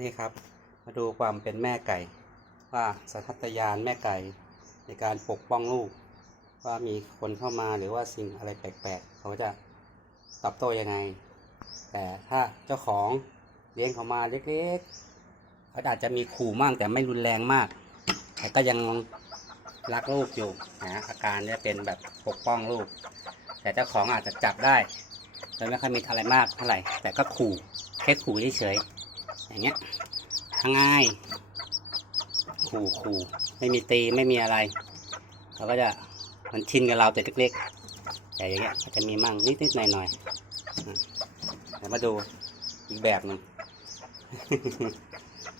นี่ครับ มาดูความเป็นแม่ไก่ ว่าสัญชาตญาณแม่ไก่ ในการปกป้องลูก ว่ามีคนเข้ามาหรือว่าสิ่งอะไรแปลกๆ เขาจะตอบโต้ยังไง แต่ถ้าเจ้าของเลี้ยงเขามาเล็กๆเขาอาจจะมีขู่มั่งแต่ไม่รุนแรงมาก แต่ก็ยังรักลูกอยู่นะอาการเนี่ยเป็นแบบปกป้องลูก แต่เจ้าของอาจจะจับได้โดยไม่ค่อยมีอะไรมากเท่าไหร่ แต่ก็ขู่แค่ขู่เฉยๆ อย่างเงี้ยง่ายขู่ขู่ไม่มีตีไม่มีอะไรเขาก็จะมันชินกับเราแต่เล็กๆแต่อย่างเงี้ยอาจจะมีมั่งนิดๆหน่อยๆอืมเดี๋ยวมาดูอีกแบบหนึ่ง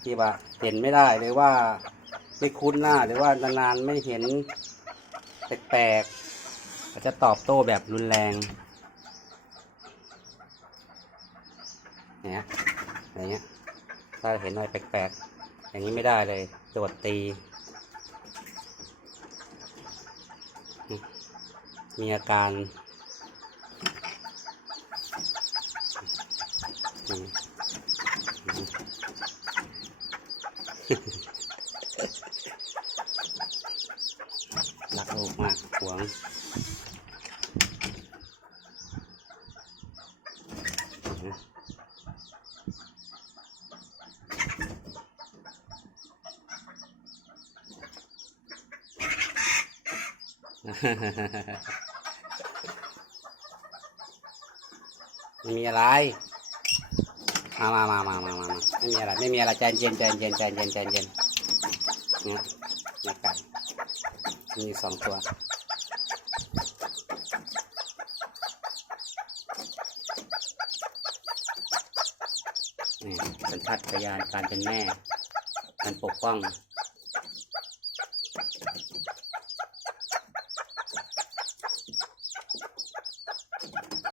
ที่ว่าเห็นไม่ได้หรือว่าไม่คุ้นหน้าหรือว่านานๆไม่เห็นแปลกๆอาจจะตอบโต้แบบรุนแรงเนี่ยอย่างเงี้ย ถ้าเห็นอะไรแปลกๆ อย่างนี้ไม่ได้เลยโดดตี มีอาการรักลูกมากหวง ไม่มีอะไร มามามามามามาไม่มีอะไร ไม่มีอะไรใจเย็นใจเย็นใจเย็นใจเย็นเนี่ยเนี่ยไก่มีสองตัวนี่สัญชาตญาณการเป็นแม่ การปกป้อง